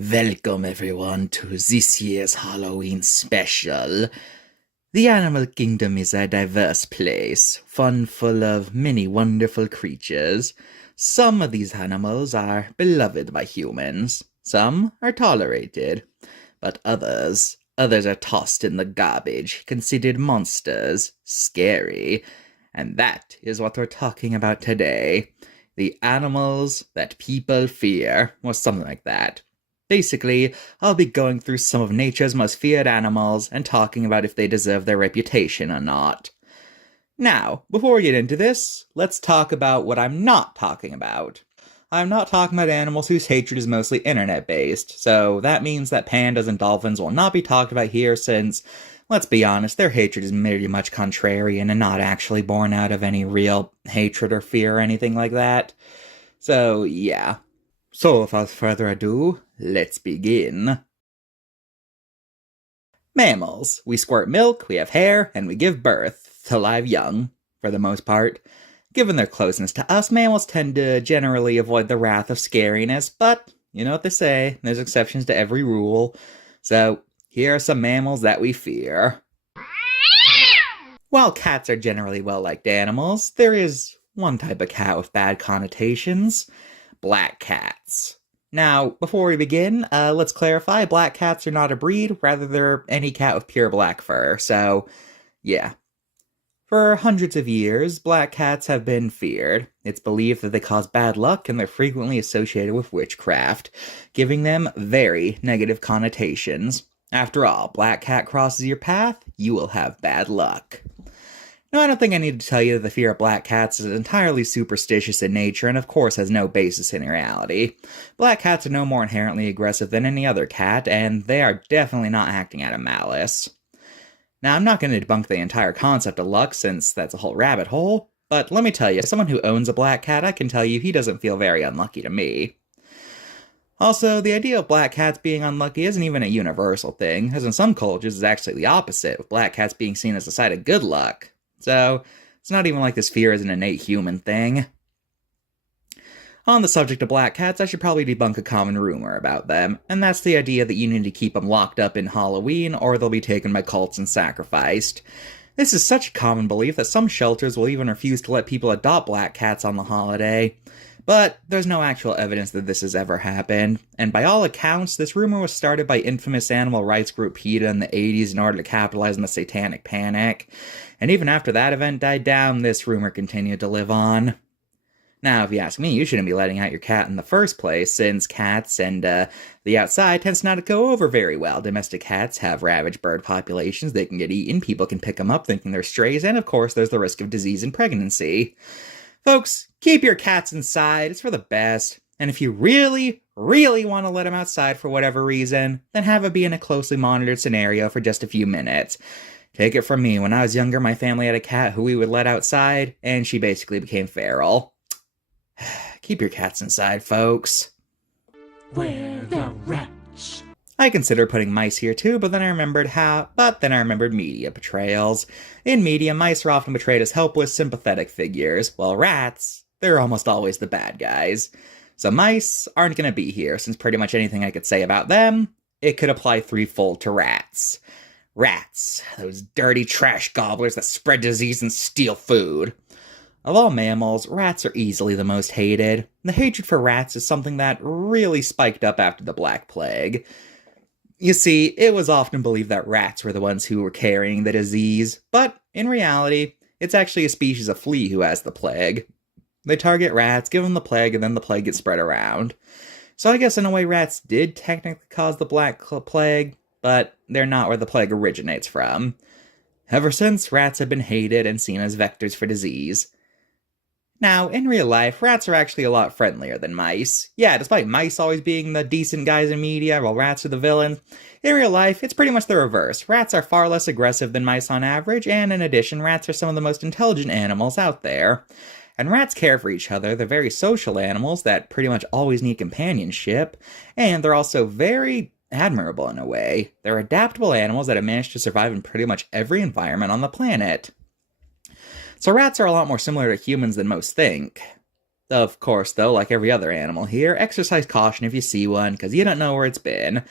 Welcome everyone to this year's Halloween special. The animal kingdom is a diverse place, fun full of many wonderful creatures. Some of these animals are beloved by humans, some are tolerated, but others are tossed in the garbage, considered monsters, scary, and that is what we're talking about today. The animals that people fear, or something like that. Basically, I'll be going through some of nature's most feared animals and talking about if they deserve their reputation or not. Now, before we get into this, let's talk about what I'm not talking about. I'm not talking about animals whose hatred is mostly internet-based, so that means that pandas and dolphins will not be talked about here since, let's be honest, their hatred is pretty much contrarian and not actually born out of any real hatred or fear or anything like that. So, yeah. So, without further ado, let's begin. Mammals. We squirt milk, we have hair, and we give birth to live young, for the most part. Given their closeness to us, mammals tend to generally avoid the wrath of scariness, but you know what they say, there's exceptions to every rule. So, here are some mammals that we fear. While cats are generally well-liked animals, there is one type of cat with bad connotations. Black cats. Now, before we begin, let's clarify, black cats are not a breed, rather they're any cat with pure black fur, so, yeah. For hundreds of years, black cats have been feared. It's believed that they cause bad luck, and they're frequently associated with witchcraft, giving them very negative connotations. After all, black cat crosses your path, you will have bad luck. Now, I don't think I need to tell you that the fear of black cats is entirely superstitious in nature and of course has no basis in reality. Black cats are no more inherently aggressive than any other cat, and they are definitely not acting out of malice. Now, I'm not going to debunk the entire concept of luck since that's a whole rabbit hole, but let me tell you, as someone who owns a black cat, I can tell you he doesn't feel very unlucky to me. Also, the idea of black cats being unlucky isn't even a universal thing, as in some cultures it's actually the opposite, with black cats being seen as a sign of good luck. So, it's not even like this fear is an innate human thing. On the subject of black cats, I should probably debunk a common rumor about them, and that's the idea that you need to keep them locked up in Halloween or they'll be taken by cults and sacrificed. This is such a common belief that some shelters will even refuse to let people adopt black cats on the holiday. But there's no actual evidence that this has ever happened, and by all accounts, this rumor was started by infamous animal rights group PETA in the 80s in order to capitalize on the satanic panic. And even after that event died down, this rumor continued to live on. Now, if you ask me, you shouldn't be letting out your cat in the first place, since cats and the outside tends not to go over very well. Domestic cats have ravaged bird populations, they can get eaten, people can pick them up thinking they're strays, and of course there's the risk of disease and pregnancy. Folks, keep your cats inside, it's for the best. And if you really, really want to let them outside for whatever reason, then have it be in a closely monitored scenario for just a few minutes. Take it from me, when I was younger, my family had a cat who we would let outside, and she basically became feral. Keep your cats inside, folks. Where the rats? I considered putting mice here too, but then I remembered media portrayals. In media, mice are often portrayed as helpless, sympathetic figures, while rats, they're almost always the bad guys. So mice aren't gonna be here, since pretty much anything I could say about them, it could apply threefold to rats. Rats, those dirty trash gobblers that spread disease and steal food. Of all mammals, rats are easily the most hated. The hatred for rats is something that really spiked up after the Black Plague. You see, it was often believed that rats were the ones who were carrying the disease, but in reality, it's actually a species of flea who has the plague. They target rats, give them the plague, and then the plague gets spread around. So I guess in a way rats did technically cause the Black Plague, but they're not where the plague originates from. Ever since, rats have been hated and seen as vectors for disease. Now, in real life, rats are actually a lot friendlier than mice. Yeah, despite mice always being the decent guys in media, while rats are the villains, in real life, it's pretty much the reverse. Rats are far less aggressive than mice on average, and in addition, rats are some of the most intelligent animals out there. And rats care for each other, they're very social animals that pretty much always need companionship, and they're also very admirable in a way. They're adaptable animals that have managed to survive in pretty much every environment on the planet. So rats are a lot more similar to humans than most think. Of course, though, like every other animal here, exercise caution if you see one, because you don't know where it's been.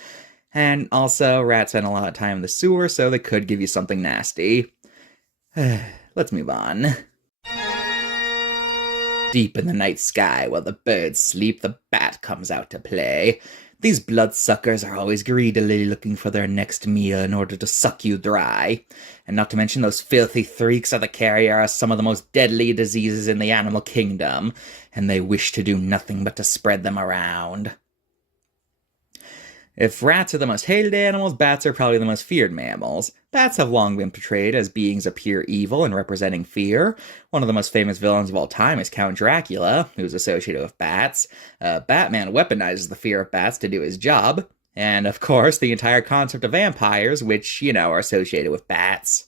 And also, rats spend a lot of time in the sewer, so they could give you something nasty. Let's move on. Deep in the night sky, while the birds sleep, the bat comes out to play. These bloodsuckers are always greedily looking for their next meal in order to suck you dry. And not to mention those filthy freaks of the carrier are some of the most deadly diseases in the animal kingdom, and they wish to do nothing but to spread them around. If rats are the most hated animals, bats are probably the most feared mammals. Bats have long been portrayed as beings of pure evil and representing fear. One of the most famous villains of all time is Count Dracula, who's associated with bats. Batman weaponizes the fear of bats to do his job. And, of course, the entire concept of vampires, which, are associated with bats.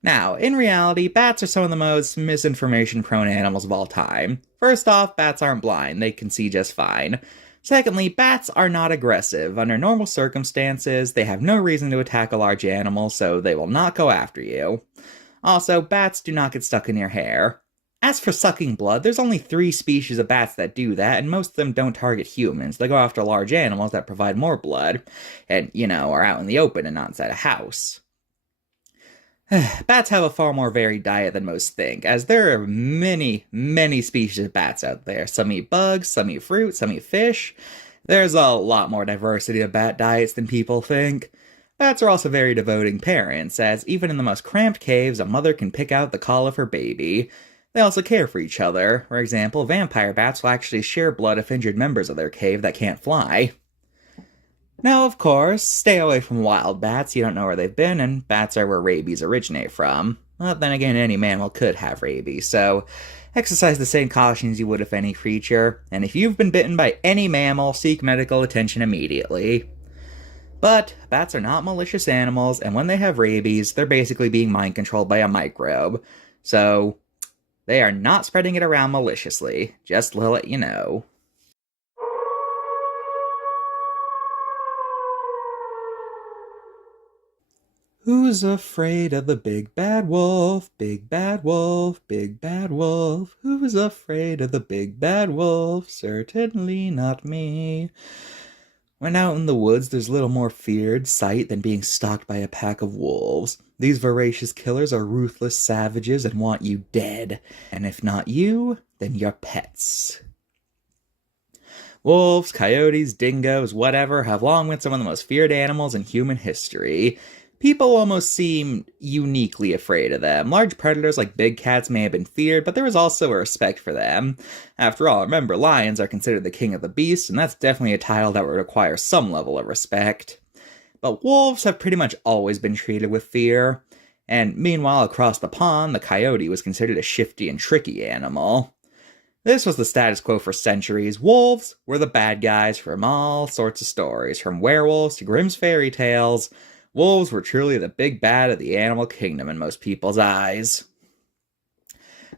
Now, in reality, bats are some of the most misinformation-prone animals of all time. First off, bats aren't blind, they can see just fine. Secondly, bats are not aggressive. Under normal circumstances, they have no reason to attack a large animal, so they will not go after you. Also, bats do not get stuck in your hair. As for sucking blood, there's only 3 species of bats that do that, and most of them don't target humans. They go after large animals that provide more blood, and, are out in the open and not inside a house. Bats have a far more varied diet than most think, as there are many, many species of bats out there. Some eat bugs, some eat fruit, some eat fish. There's a lot more diversity of bat diets than people think. Bats are also very devoting parents, as even in the most cramped caves, a mother can pick out the call of her baby. They also care for each other. For example, vampire bats will actually share blood of injured members of their cave that can't fly. Now, of course, stay away from wild bats, you don't know where they've been, and bats are where rabies originate from. But then again, any mammal could have rabies, so exercise the same caution as you would with any creature, and if you've been bitten by any mammal, seek medical attention immediately. But bats are not malicious animals, and when they have rabies, they're basically being mind-controlled by a microbe. So, they are not spreading it around maliciously, just to let you know. Who's afraid of the big bad wolf? Big bad wolf, big bad wolf. Who's afraid of the big bad wolf? Certainly not me. When out in the woods, there's little more feared sight than being stalked by a pack of wolves. These voracious killers are ruthless savages and want you dead. And if not you, then your pets. Wolves, coyotes, dingoes, whatever, have long been some of the most feared animals in human history. People almost seem uniquely afraid of them. Large predators like big cats may have been feared, but there was also a respect for them. After all, remember, lions are considered the king of the beasts, and that's definitely a title that would require some level of respect. But wolves have pretty much always been treated with fear. And meanwhile, across the pond, the coyote was considered a shifty and tricky animal. This was the status quo for centuries. Wolves were the bad guys from all sorts of stories, from werewolves to Grimm's fairy tales. Wolves were truly the big bad of the animal kingdom in most people's eyes.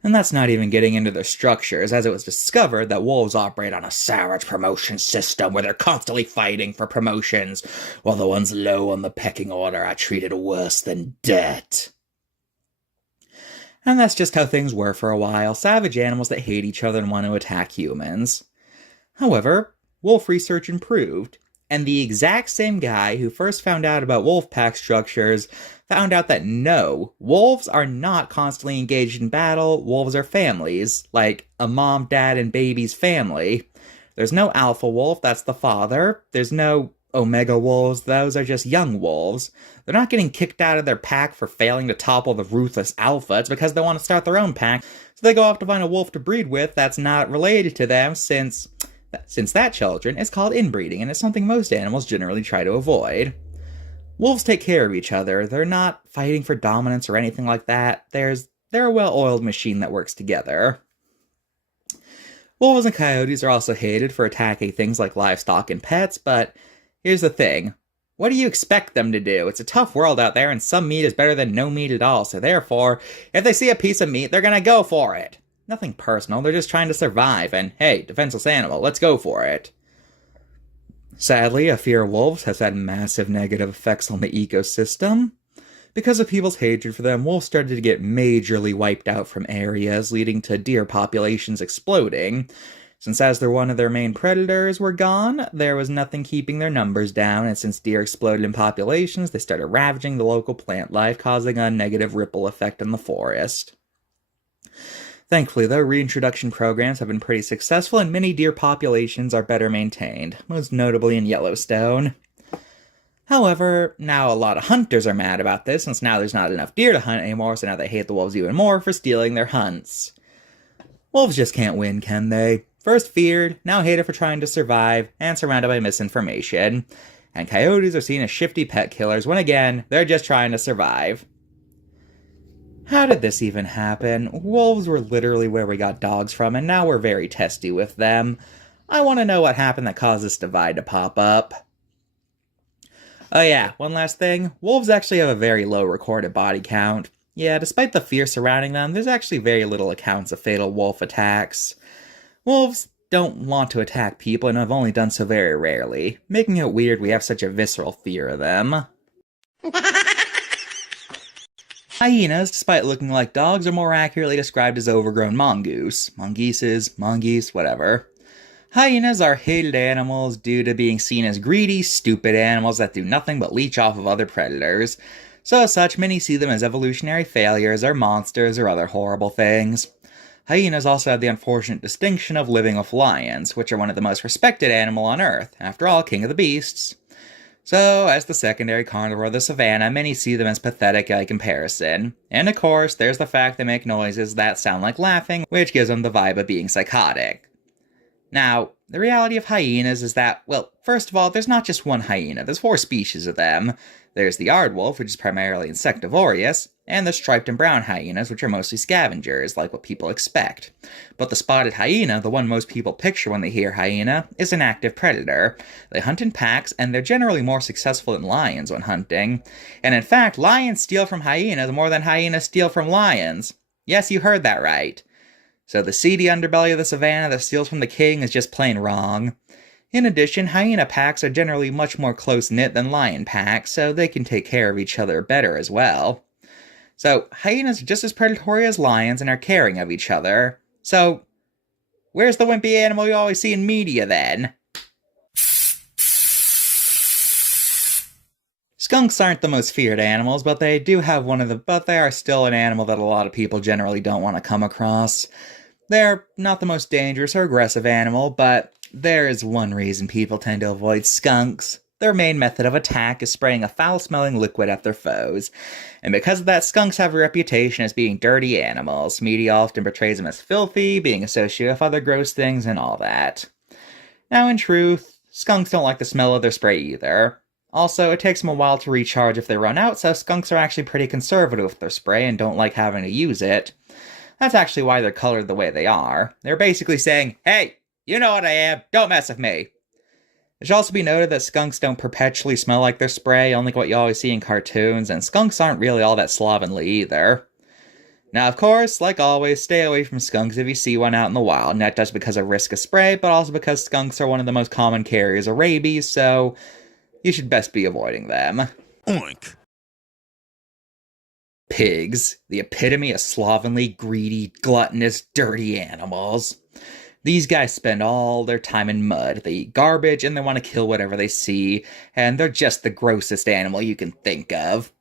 And that's not even getting into their structures, as it was discovered that wolves operate on a savage promotion system where they're constantly fighting for promotions, while the ones low on the pecking order are treated worse than dirt. And that's just how things were for a while, savage animals that hate each other and want to attack humans. However, wolf research improved. And the exact same guy who first found out about wolf pack structures found out that no, wolves are not constantly engaged in battle, wolves are families, like a mom, dad, and baby's family. There's no alpha wolf, that's the father. There's no omega wolves, those are just young wolves. They're not getting kicked out of their pack for failing to topple the ruthless alpha, it's because they want to start their own pack, so they go off to find a wolf to breed with that's not related to them, since that children is called inbreeding, and it's something most animals generally try to avoid. Wolves take care of each other. They're not fighting for dominance or anything like that. They're a well-oiled machine that works together. Wolves and coyotes are also hated for attacking things like livestock and pets, but here's the thing. What do you expect them to do? It's a tough world out there, and some meat is better than no meat at all, so therefore, if they see a piece of meat, they're gonna go for it. Nothing personal, they're just trying to survive, and hey, defenseless animal, let's go for it. Sadly, a fear of wolves has had massive negative effects on the ecosystem. Because of people's hatred for them, wolves started to get majorly wiped out from areas, leading to deer populations exploding. Since as they're one of their main predators were gone, there was nothing keeping their numbers down, and since deer exploded in populations, they started ravaging the local plant life, causing a negative ripple effect in the forest. Thankfully, though, reintroduction programs have been pretty successful and many deer populations are better maintained, most notably in Yellowstone. However, now a lot of hunters are mad about this, since now there's not enough deer to hunt anymore, so now they hate the wolves even more for stealing their hunts. Wolves just can't win, can they? First feared, now hated for trying to survive, and surrounded by misinformation. And coyotes are seen as shifty pet killers when again, they're just trying to survive. How did this even happen? Wolves were literally where we got dogs from, and now we're very testy with them. I want to know what happened that caused this divide to pop up. Oh yeah, one last thing. Wolves actually have a very low recorded body count. Yeah, despite the fear surrounding them, there's actually very little accounts of fatal wolf attacks. Wolves don't want to attack people and have only done so very rarely, making it weird we have such a visceral fear of them. Hyenas, despite looking like dogs, are more accurately described as overgrown mongoose. Mongoose, whatever. Hyenas are hated animals due to being seen as greedy, stupid animals that do nothing but leech off of other predators. So as such, many see them as evolutionary failures or monsters or other horrible things. Hyenas also have the unfortunate distinction of living with lions, which are one of the most respected animals on Earth, after all, king of the beasts. So, as the secondary carnivore of the savannah, many see them as pathetic by comparison. And of course, there's the fact they make noises that sound like laughing, which gives them the vibe of being psychotic. Now, the reality of hyenas is that, well, first of all, there's not just one hyena, there's 4 species of them. There's the aardwolf, which is primarily insectivorous, and the striped and brown hyenas, which are mostly scavengers, like what people expect. But the spotted hyena, the one most people picture when they hear hyena, is an active predator. They hunt in packs, and they're generally more successful than lions when hunting. And in fact, lions steal from hyenas more than hyenas steal from lions. Yes, you heard that right. So the seedy underbelly of the savannah that steals from the king is just plain wrong. In addition, hyena packs are generally much more close-knit than lion packs, so they can take care of each other better as well. So, hyenas are just as predatory as lions and are caring of each other. So, where's the wimpy animal you always see in media then? Skunks aren't the most feared animals, but they are still an animal that a lot of people generally don't want to come across. They're not the most dangerous or aggressive animal, but there is one reason people tend to avoid skunks. Their main method of attack is spraying a foul-smelling liquid at their foes. And because of that, skunks have a reputation as being dirty animals. Media often portrays them as filthy, being associated with other gross things, and all that. Now, in truth, skunks don't like the smell of their spray either. Also, it takes them a while to recharge if they run out, so skunks are actually pretty conservative with their spray and don't like having to use it. That's actually why they're colored the way they are. They're basically saying, hey, you know what I am, don't mess with me. It should also be noted that skunks don't perpetually smell like their spray, unlike what you always see in cartoons, and skunks aren't really all that slovenly either. Now, of course, like always, stay away from skunks if you see one out in the wild, not just because of risk of spray, but also because skunks are one of the most common carriers of rabies, so you should best be avoiding them. Oink. Pigs, the epitome of slovenly, greedy, gluttonous, dirty animals. These guys spend all their time in mud, they eat garbage, and they want to kill whatever they see, and they're just the grossest animal you can think of.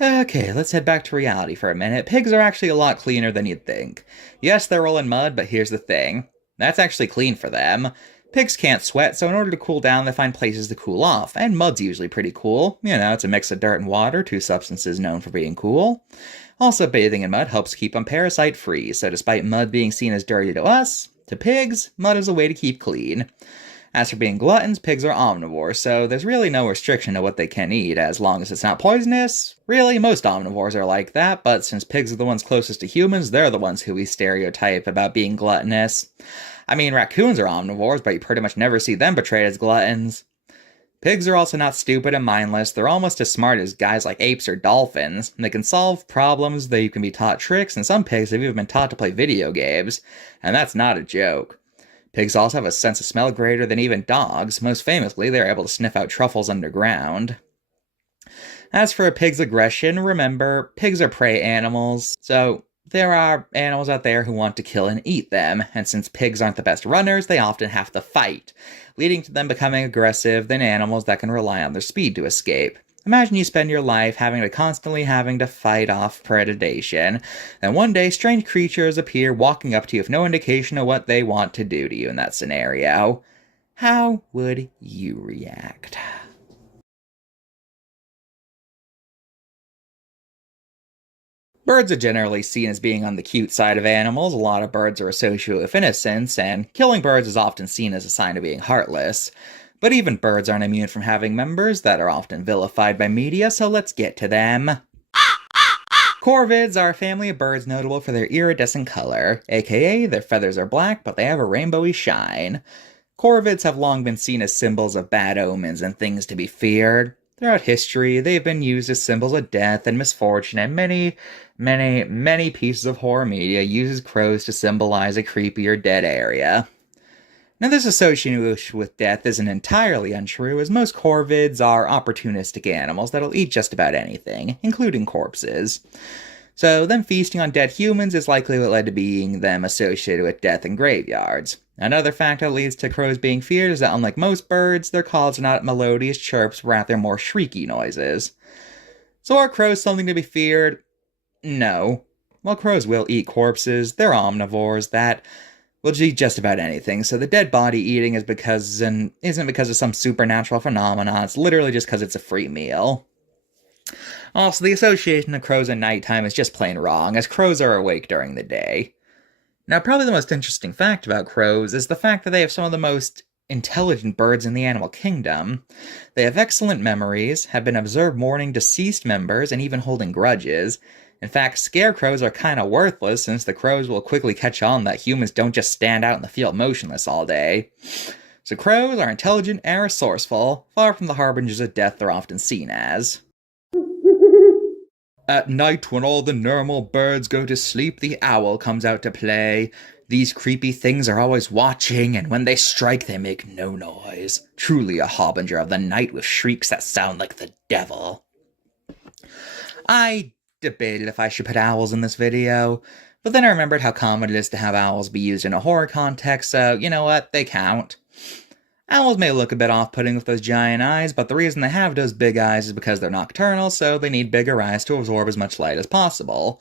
Okay, let's head back to reality for a minute. Pigs are actually a lot cleaner than you'd think. Yes, they're all in mud, but here's the thing. That's actually clean for them. Pigs can't sweat, so in order to cool down, they find places to cool off, and mud's usually pretty cool. You know, it's a mix of dirt and water, 2 substances known for being cool. Also, bathing in mud helps keep them parasite-free, so despite mud being seen as dirty to us, to pigs, mud is a way to keep clean. As for being gluttons, pigs are omnivores, so there's really no restriction to what they can eat, as long as it's not poisonous. Really, most omnivores are like that, but since pigs are the ones closest to humans, they're the ones who we stereotype about being gluttonous. I mean, raccoons are omnivores, but you pretty much never see them portrayed as gluttons. Pigs are also not stupid and mindless, they're almost as smart as guys like apes or dolphins. They can solve problems, they can be taught tricks, and some pigs have even been taught to play video games. And that's not a joke. Pigs also have a sense of smell greater than even dogs. Most famously, they're able to sniff out truffles underground. As for a pig's aggression, remember, pigs are prey animals, so there are animals out there who want to kill and eat them, and since pigs aren't the best runners, they often have to fight, leading to them becoming aggressive than animals that can rely on their speed to escape. Imagine you spend your life constantly having to fight off predation, and one day strange creatures appear walking up to you with no indication of what they want to do to you in that scenario. How would you react? Birds are generally seen as being on the cute side of animals. A lot of birds are associated with innocence, and killing birds is often seen as a sign of being heartless. But even birds aren't immune from having members that are often vilified by media, so let's get to them. Corvids are a family of birds notable for their iridescent color, aka their feathers are black, but they have a rainbowy shine. Corvids have long been seen as symbols of bad omens and things to be feared. Throughout history, they've been used as symbols of death and misfortune, and many pieces of horror media uses crows to symbolize a creepy or dead area. Now, this association with death isn't entirely untrue, as most corvids are opportunistic animals that'll eat just about anything, including corpses. So, them feasting on dead humans is likely what led to being them associated with death in graveyards. Another fact that leads to crows being feared is that unlike most birds, their calls are not melodious chirps, rather more shrieky noises. So are crows something to be feared? No. While crows will eat corpses, they're omnivores that will eat just about anything, so the dead body eating isn't because of some supernatural phenomenon, it's literally just because it's a free meal. Also, the association of crows at nighttime is just plain wrong, as crows are awake during the day. Now, probably the most interesting fact about crows is the fact that they have some of the most intelligent birds in the animal kingdom. They have excellent memories, have been observed mourning deceased members, and even holding grudges. In fact, scarecrows are kinda worthless, since the crows will quickly catch on that humans don't just stand out in the field motionless all day. So crows are intelligent and resourceful, far from the harbingers of death they're often seen as. At night, when all the normal birds go to sleep, the owl comes out to play. These creepy things are always watching, and when they strike, they make no noise. Truly a harbinger of the night with shrieks that sound like the devil. I debated if I should put owls in this video, but then I remembered how common it is to have owls be used in a horror context, so you know what, they count. Owls may look a bit off-putting with those giant eyes, but the reason they have those big eyes is because they're nocturnal, so they need bigger eyes to absorb as much light as possible.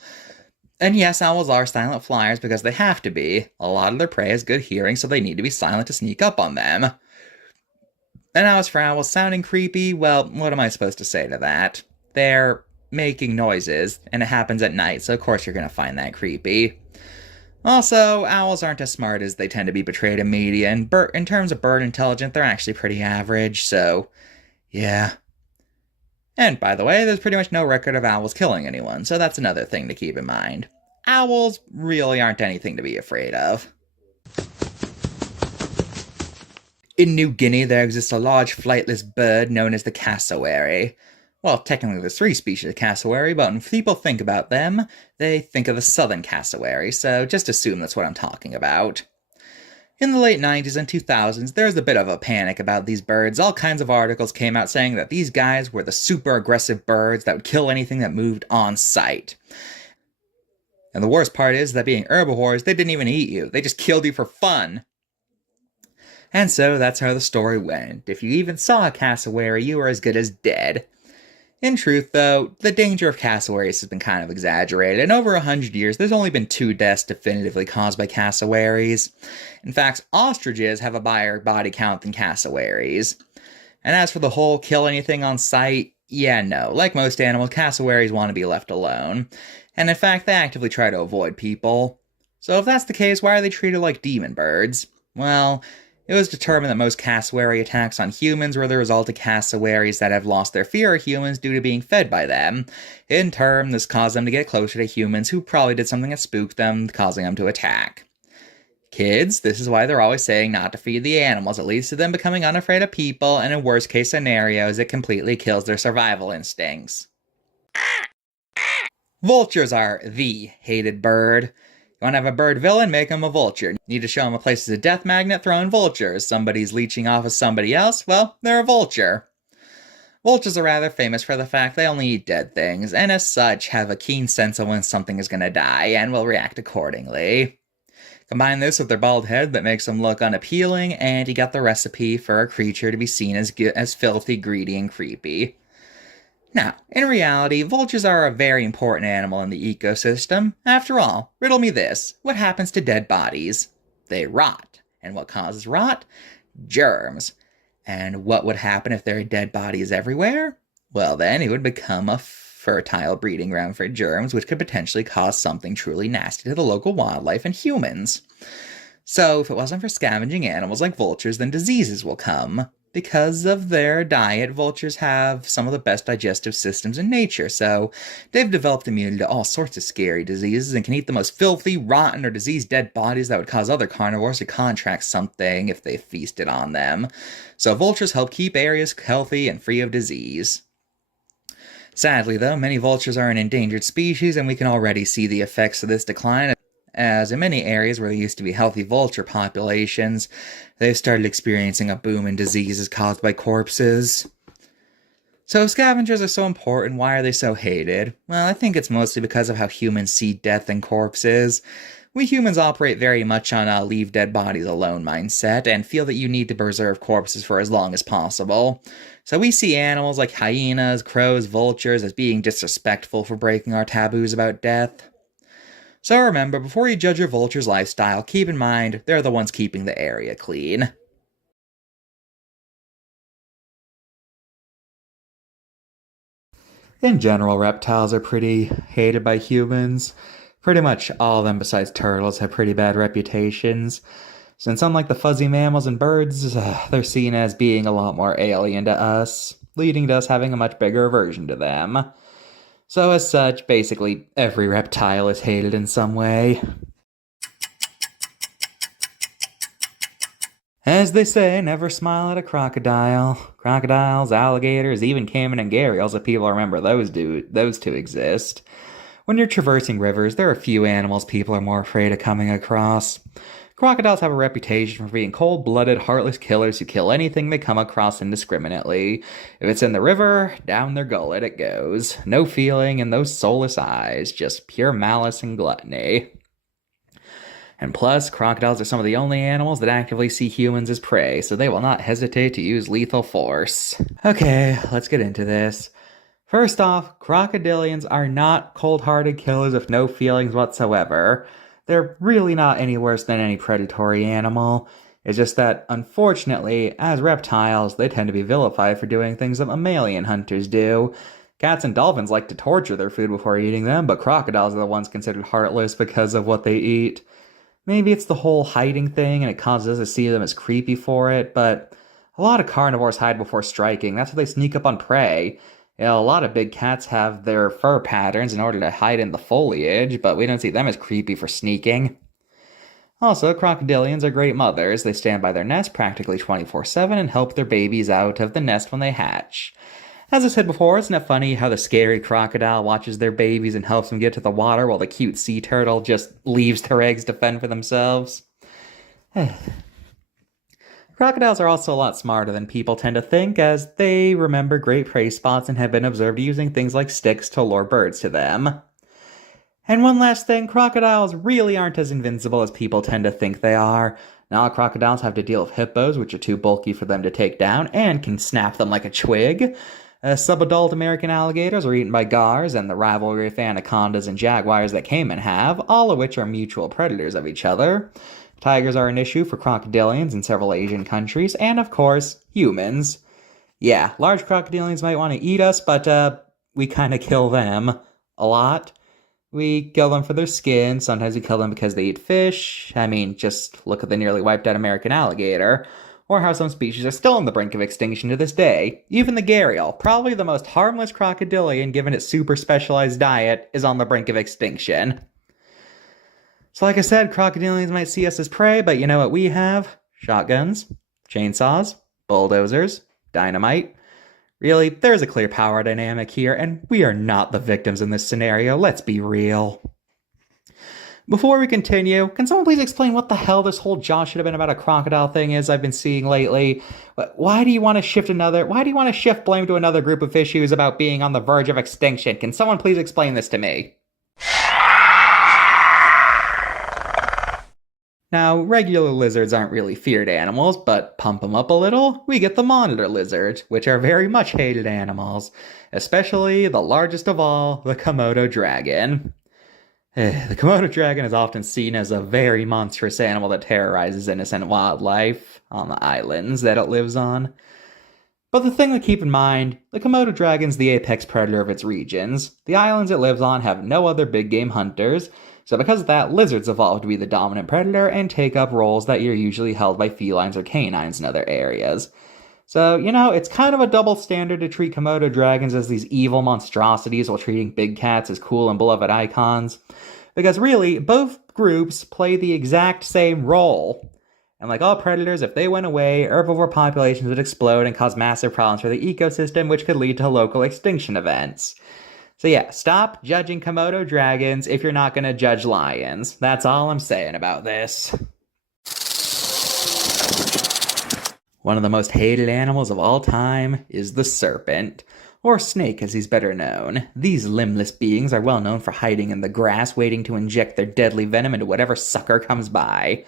And yes, owls are silent flyers because they have to be. A lot of their prey has good hearing, so they need to be silent to sneak up on them. And as for owls sounding creepy, well, what am I supposed to say to that? They're making noises, and it happens at night, so of course you're gonna find that creepy. Also, owls aren't as smart as they tend to be portrayed in media, and in terms of bird intelligence, they're actually pretty average, so yeah. And by the way, there's pretty much no record of owls killing anyone, so that's another thing to keep in mind. Owls really aren't anything to be afraid of. In New Guinea, there exists a large flightless bird known as the cassowary. Well, technically there's 3 species of cassowary, but when people think about them, they think of the southern cassowary, so just assume that's what I'm talking about. In the late 90s and 2000s, there was a bit of a panic about these birds. All kinds of articles came out saying that these guys were the super aggressive birds that would kill anything that moved on sight. And the worst part is that being herbivores, they didn't even eat you, they just killed you for fun. And so that's how the story went. If you even saw a cassowary, you were as good as dead. In truth, though, the danger of cassowaries has been kind of exaggerated. In over 100 years, there's only been 2 deaths definitively caused by cassowaries. In fact, ostriches have a higher body count than cassowaries. And as for the whole kill anything on sight, yeah, no. Like most animals, cassowaries want to be left alone. And in fact, they actively try to avoid people. So if that's the case, why are they treated like demon birds? Well, it was determined that most cassowary attacks on humans were the result of cassowaries that have lost their fear of humans due to being fed by them. In turn, this caused them to get closer to humans who probably did something that spooked them, causing them to attack. Kids, this is why they're always saying not to feed the animals. It leads to them becoming unafraid of people, and in worst case scenarios, it completely kills their survival instincts. Vultures are the hated bird. You want to have a bird villain? Make them a vulture. Need to show them a place as a death magnet? Throw in vultures. Somebody's leeching off of somebody else? Well, they're a vulture. Vultures are rather famous for the fact they only eat dead things, and as such have a keen sense of when something is going to die and will react accordingly. Combine this with their bald head that makes them look unappealing, and you got the recipe for a creature to be seen as filthy, greedy, and creepy. Now, in reality, vultures are a very important animal in the ecosystem. After all, riddle me this: what happens to dead bodies? They rot. And what causes rot? Germs. And what would happen if there are dead bodies everywhere? Well, then it would become a fertile breeding ground for germs, which could potentially cause something truly nasty to the local wildlife and humans. So, if it wasn't for scavenging animals like vultures, then diseases will come. Because of their diet, vultures have some of the best digestive systems in nature, so they've developed immunity to all sorts of scary diseases and can eat the most filthy, rotten, or diseased dead bodies that would cause other carnivores to contract something if they feasted on them. So vultures help keep areas healthy and free of disease. Sadly, though, many vultures are an endangered species, and we can already see the effects of this decline, as in many areas where there used to be healthy vulture populations, they've started experiencing a boom in diseases caused by corpses. So if scavengers are so important, why are they so hated? Well, I think it's mostly because of how humans see death and corpses. We humans operate very much on a leave dead bodies alone mindset, and feel that you need to preserve corpses for as long as possible. So we see animals like hyenas, crows, vultures as being disrespectful for breaking our taboos about death. So remember, before you judge your vulture's lifestyle, keep in mind they're the ones keeping the area clean. In general, reptiles are pretty hated by humans. Pretty much all of them besides turtles have pretty bad reputations, since unlike the fuzzy mammals and birds, they're seen as being a lot more alien to us, leading to us having a much bigger aversion to them. So as such, basically every reptile is hated in some way. As they say, never smile at a crocodile. Crocodiles, alligators, even caiman and gharials, if people remember those two exist. When you're traversing rivers, there are a few animals people are more afraid of coming across. Crocodiles have a reputation for being cold-blooded, heartless killers who kill anything they come across indiscriminately. If it's in the river, down their gullet it goes. No feeling in those soulless eyes, just pure malice and gluttony. And plus, crocodiles are some of the only animals that actively see humans as prey, so they will not hesitate to use lethal force. Okay, let's get into this. First off, crocodilians are not cold-hearted killers with no feelings whatsoever. They're really not any worse than any predatory animal. It's just that, unfortunately, as reptiles, they tend to be vilified for doing things that mammalian hunters do. Cats and dolphins like to torture their food before eating them, but crocodiles are the ones considered heartless because of what they eat. Maybe it's the whole hiding thing and it causes us to see them as creepy for it, but a lot of carnivores hide before striking. That's how they sneak up on prey. You know, a lot of big cats have their fur patterns in order to hide in the foliage, but we don't see them as creepy for sneaking. Also, crocodilians are great mothers. They stand by their nest practically 24/7 and help their babies out of the nest when they hatch. As I said before, isn't it funny how the scary crocodile watches their babies and helps them get to the water while the cute sea turtle just leaves their eggs to fend for themselves? Crocodiles are also a lot smarter than people tend to think, as they remember great prey spots and have been observed using things like sticks to lure birds to them. And one last thing, crocodiles really aren't as invincible as people tend to think they are. Now, crocodiles have to deal with hippos, which are too bulky for them to take down, and can snap them like a twig. Subadult American alligators are eaten by gars, and the rivalry of anacondas and jaguars that caiman have, all of which are mutual predators of each other. Tigers are an issue for crocodilians in several Asian countries, and of course, humans. Yeah, large crocodilians might want to eat us, but we kind of kill them a lot. We kill them for their skin, sometimes we kill them because they eat fish. I mean, just look at the nearly wiped out American alligator. Or how some species are still on the brink of extinction to this day. Even the gharial, probably the most harmless crocodilian given its super specialized diet, is on the brink of extinction. So like I said, crocodilians might see us as prey, but you know what we have? Shotguns, chainsaws, bulldozers, dynamite. Really, there's a clear power dynamic here, and we are not the victims in this scenario, let's be real. Before we continue, can someone please explain what the hell this whole Josh should have been about a crocodile thing is I've been seeing lately? Why do you want to shift blame to another group of fish who's about being on the verge of extinction? Can someone please explain this to me? Now, regular lizards aren't really feared animals, but pump them up a little, we get the monitor lizards, which are very much hated animals, especially the largest of all, the Komodo dragon. The Komodo dragon is often seen as a very monstrous animal that terrorizes innocent wildlife on the islands that it lives on. But the thing to keep in mind, the Komodo dragon's the apex predator of its regions. The islands it lives on have no other big game hunters, so because of that, lizards evolved to be the dominant predator and take up roles that are usually held by felines or canines in other areas. So, it's kind of a double standard to treat Komodo dragons as these evil monstrosities while treating big cats as cool and beloved icons. Because really, both groups play the exact same role. And like all predators, if they went away, herbivore populations would explode and cause massive problems for the ecosystem, which could lead to local extinction events. So yeah, stop judging Komodo dragons if you're not going to judge lions. That's all I'm saying about this. One of the most hated animals of all time is the serpent, or snake as he's better known. These limbless beings are well known for hiding in the grass, waiting to inject their deadly venom into whatever sucker comes by.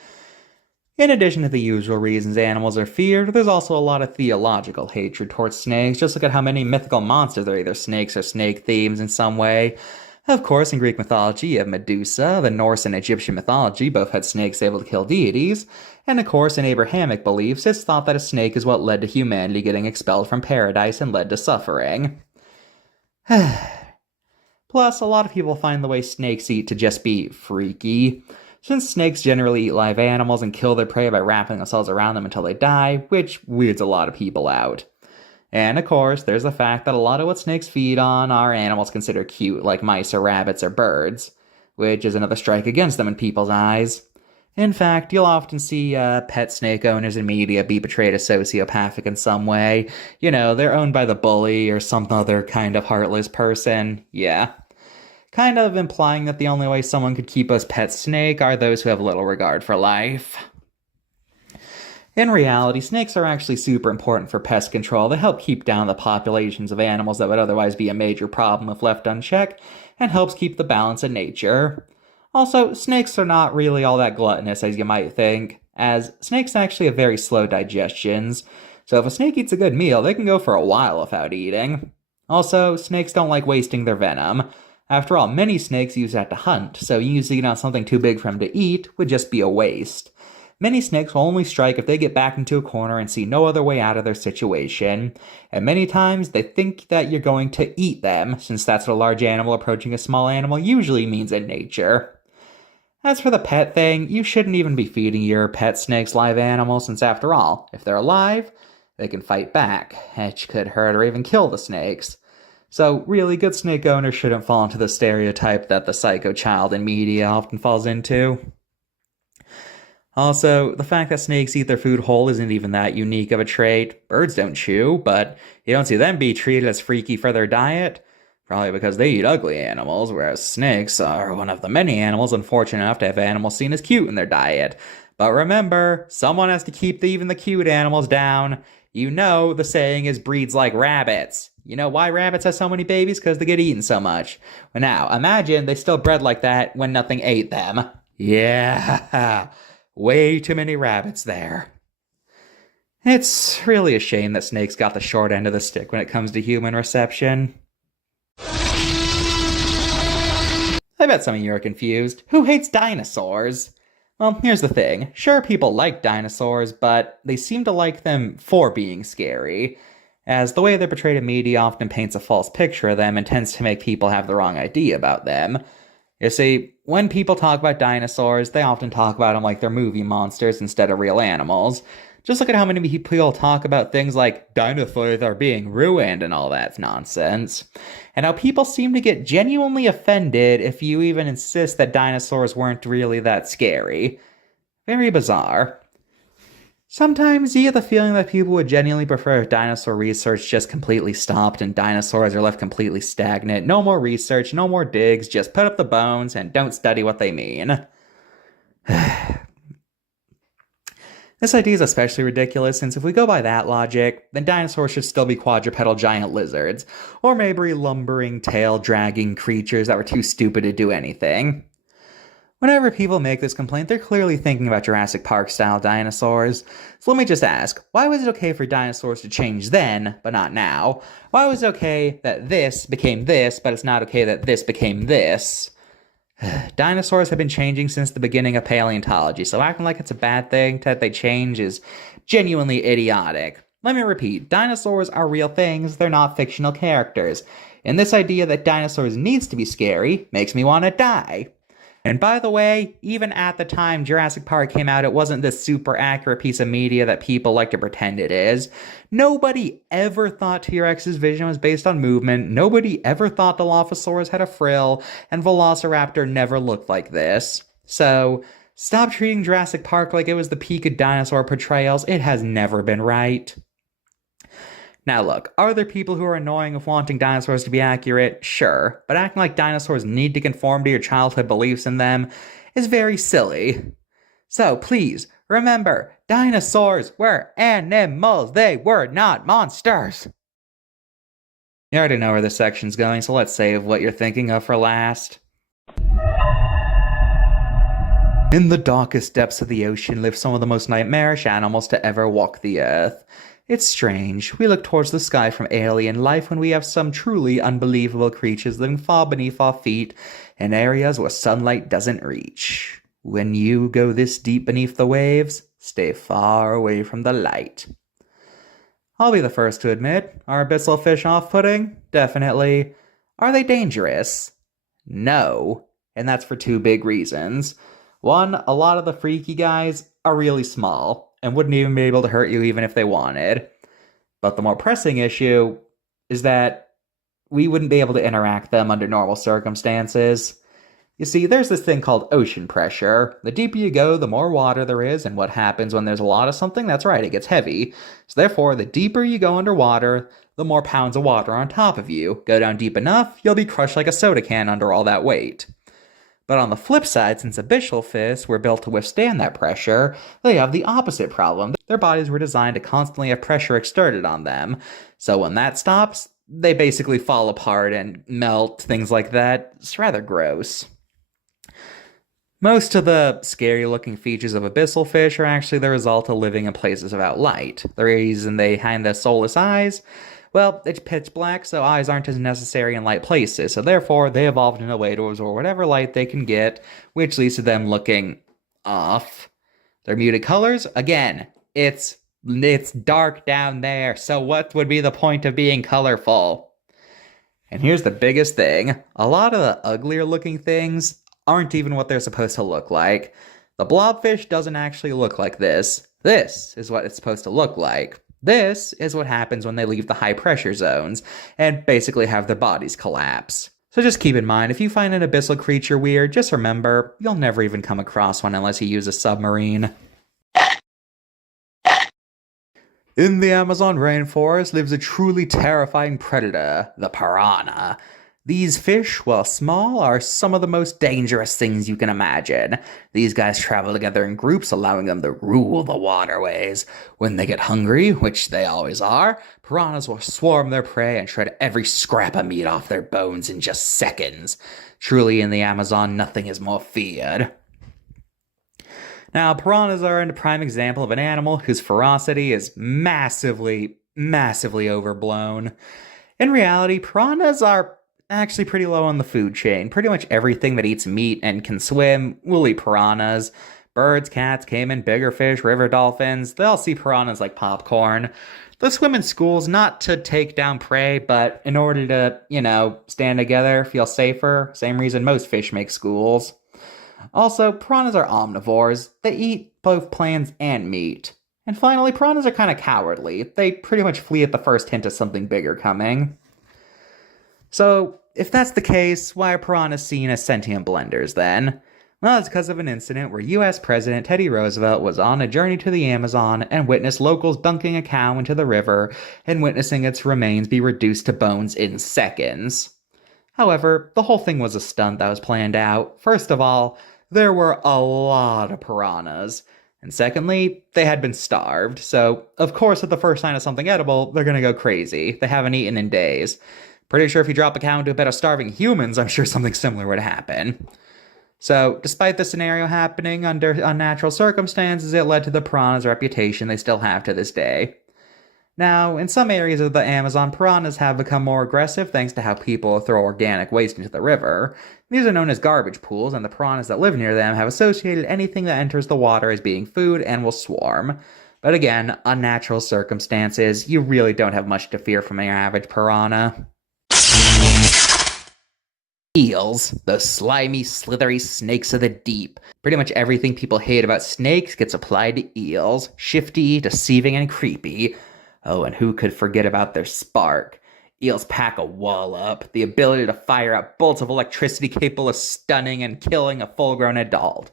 In addition to the usual reasons animals are feared, there's also a lot of theological hatred towards snakes. Just look at how many mythical monsters are either snakes or snake themes in some way. Of course, in Greek mythology, you have Medusa. The Norse and Egyptian mythology both had snakes able to kill deities. And of course, in Abrahamic beliefs, it's thought that a snake is what led to humanity getting expelled from paradise and led to suffering. Plus, a lot of people find the way snakes eat to just be freaky. Since snakes generally eat live animals and kill their prey by wrapping themselves around them until they die, which weirds a lot of people out. And of course, there's the fact that a lot of what snakes feed on are animals considered cute, like mice or rabbits or birds, which is another strike against them in people's eyes. In fact, you'll often see pet snake owners in media be portrayed as sociopathic in some way. They're owned by the bully or some other kind of heartless person. Yeah. Kind of implying that the only way someone could keep a pet snake are those who have little regard for life. In reality, snakes are actually super important for pest control. They help keep down the populations of animals that would otherwise be a major problem if left unchecked, and helps keep the balance in nature. Also, snakes are not really all that gluttonous as you might think, as snakes actually have very slow digestions, so if a snake eats a good meal, they can go for a while without eating. Also, snakes don't like wasting their venom. After all, many snakes use that to hunt, so using it on something too big for them to eat would just be a waste. Many snakes will only strike if they get backed into a corner and see no other way out of their situation, and many times they think that you're going to eat them, since that's what a large animal approaching a small animal usually means in nature. As for the pet thing, you shouldn't even be feeding your pet snakes live animals, since after all, if they're alive, they can fight back, which could hurt or even kill the snakes. So really, good snake owners shouldn't fall into the stereotype that the psycho child in media often falls into. Also, the fact that snakes eat their food whole isn't even that unique of a trait. Birds don't chew, but you don't see them be treated as freaky for their diet. Probably because they eat ugly animals, whereas snakes are one of the many animals unfortunate enough to have animals seen as cute in their diet. But remember, someone has to keep even the cute animals down. The saying is breeds like rabbits. You know why rabbits have so many babies? Because they get eaten so much. Well, now, imagine they still bred like that when nothing ate them. Yeah, way too many rabbits there. It's really a shame that snakes got the short end of the stick when it comes to human reception. I bet some of you are confused. Who hates dinosaurs? Well, here's the thing. Sure, people like dinosaurs, but they seem to like them for being scary, as the way they're portrayed in media often paints a false picture of them and tends to make people have the wrong idea about them. You see, when people talk about dinosaurs, they often talk about them like they're movie monsters instead of real animals. Just look at how many people talk about things like dinosaurs are being ruined and all that nonsense. And how people seem to get genuinely offended if you even insist that dinosaurs weren't really that scary. Very bizarre. Sometimes you get the feeling that people would genuinely prefer if dinosaur research just completely stopped and dinosaurs are left completely stagnant. No more research, no more digs, just put up the bones and don't study what they mean. This idea is especially ridiculous since if we go by that logic, then dinosaurs should still be quadrupedal giant lizards, or maybe lumbering, tail-dragging creatures that were too stupid to do anything. Whenever people make this complaint, they're clearly thinking about Jurassic Park-style dinosaurs. So let me just ask, why was it okay for dinosaurs to change then, but not now? Why was it okay that this became this, but it's not okay that this became this? Dinosaurs have been changing since the beginning of paleontology, so acting like it's a bad thing that they change is genuinely idiotic. Let me repeat, dinosaurs are real things, they're not fictional characters. And this idea that dinosaurs needs to be scary makes me want to die. And by the way, even at the time Jurassic Park came out, it wasn't this super accurate piece of media that people like to pretend it is. Nobody ever thought T-Rex's vision was based on movement, nobody ever thought Dilophosaurus had a frill, and Velociraptor never looked like this. So, stop treating Jurassic Park like it was the peak of dinosaur portrayals, it has never been right. Now look, are there people who are annoying of wanting dinosaurs to be accurate? Sure, but acting like dinosaurs need to conform to your childhood beliefs in them is very silly. So please, remember, dinosaurs were animals, they were not monsters! You already know where this section's going, so let's save what you're thinking of for last. In the darkest depths of the ocean live some of the most nightmarish animals to ever walk the earth. It's strange, we look towards the sky from alien life when we have some truly unbelievable creatures living far beneath our feet in areas where sunlight doesn't reach. When you go this deep beneath the waves, stay far away from the light. I'll be the first to admit, are abyssal fish off-putting? Definitely. Are they dangerous? No, and that's for two big reasons. One, a lot of the freaky guys are really small and wouldn't even be able to hurt you even if they wanted. But the more pressing issue is that we wouldn't be able to interact them under normal circumstances. You see, there's this thing called ocean pressure. The deeper you go, the more water there is, and what happens when there's a lot of something? That's right, it gets heavy. So therefore, the deeper you go underwater, the more pounds of water on top of you. Go down deep enough, you'll be crushed like a soda can under all that weight. But on the flip side, since abyssal fish were built to withstand that pressure, they have the opposite problem. Their bodies were designed to constantly have pressure exerted on them. So when that stops, they basically fall apart and melt, things like that. It's rather gross. Most of the scary-looking features of abyssal fish are actually the result of living in places without light. The reason they have the soulless eyes? Well, it's pitch black, so eyes aren't as necessary in light places, so therefore they evolved in a way to absorb whatever light they can get, which leads to them looking off. Their muted colors? Again, it's dark down there, so what would be the point of being colorful? And here's the biggest thing. A lot of the uglier looking things aren't even what they're supposed to look like. The blobfish doesn't actually look like this. This is what it's supposed to look like. This is what happens when they leave the high pressure zones and basically have their bodies collapse. So just keep in mind, if you find an abyssal creature weird, just remember, you'll never even come across one unless you use a submarine. In the Amazon rainforest lives a truly terrifying predator, the piranha. These fish, while small, are some of the most dangerous things you can imagine. These guys travel together in groups, allowing them to rule the waterways. When they get hungry, which they always are, piranhas will swarm their prey and shred every scrap of meat off their bones in just seconds. Truly, in the Amazon, nothing is more feared. Now, piranhas are a prime example of an animal whose ferocity is massively overblown. In reality, piranhas are actually pretty low on the food chain. Pretty much everything that eats meat and can swim will eat piranhas. Birds, cats, caiman, bigger fish, river dolphins, they all see piranhas like popcorn. They swim in schools not to take down prey, but in order to, stand together, feel safer. Same reason most fish make schools. Also, piranhas are omnivores. They eat both plants and meat. And finally, piranhas are kind of cowardly. They pretty much flee at the first hint of something bigger coming. So, if that's the case, why are piranhas seen as sentient blenders then? Well, it's because of an incident where US President Teddy Roosevelt was on a journey to the Amazon and witnessed locals dunking a cow into the river and witnessing its remains be reduced to bones in seconds. However, the whole thing was a stunt that was planned out. First of all, there were a lot of piranhas. And secondly, they had been starved, so of course at the first sign of something edible, they're gonna go crazy. They haven't eaten in days. Pretty sure if you drop a cow into a bed of starving humans, I'm sure something similar would happen. So, despite the scenario happening under unnatural circumstances, it led to the piranha's reputation they still have to this day. Now, in some areas of the Amazon, piranhas have become more aggressive thanks to how people throw organic waste into the river. These are known as garbage pools, and the piranhas that live near them have associated anything that enters the water as being food and will swarm. But again, unnatural circumstances, you really don't have much to fear from your average piranha. Eels, those slimy, slithery snakes of the deep. Pretty much everything people hate about snakes gets applied to eels. Shifty, deceiving, and creepy. Oh, and who could forget about their spark? Eels pack a wall up, the ability to fire out bolts of electricity capable of stunning and killing a full-grown adult.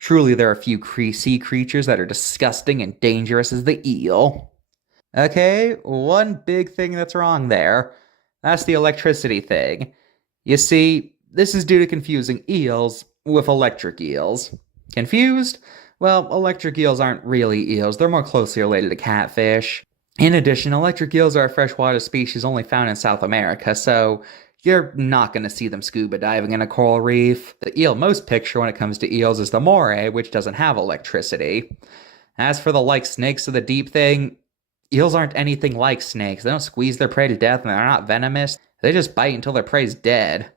Truly, there are few sea creatures that are disgusting and dangerous as the eel. Okay, one big thing that's wrong there. That's the electricity thing. You see, this is due to confusing eels with electric eels. Confused? Well, electric eels aren't really eels, they're more closely related to catfish. In addition, electric eels are a freshwater species only found in South America, so you're not going to see them scuba diving in a coral reef. The eel most picture when it comes to eels is the moray, which doesn't have electricity. As for the like snakes of the deep thing, eels aren't anything like snakes. They don't squeeze their prey to death and they're not venomous. They just bite until their prey's dead.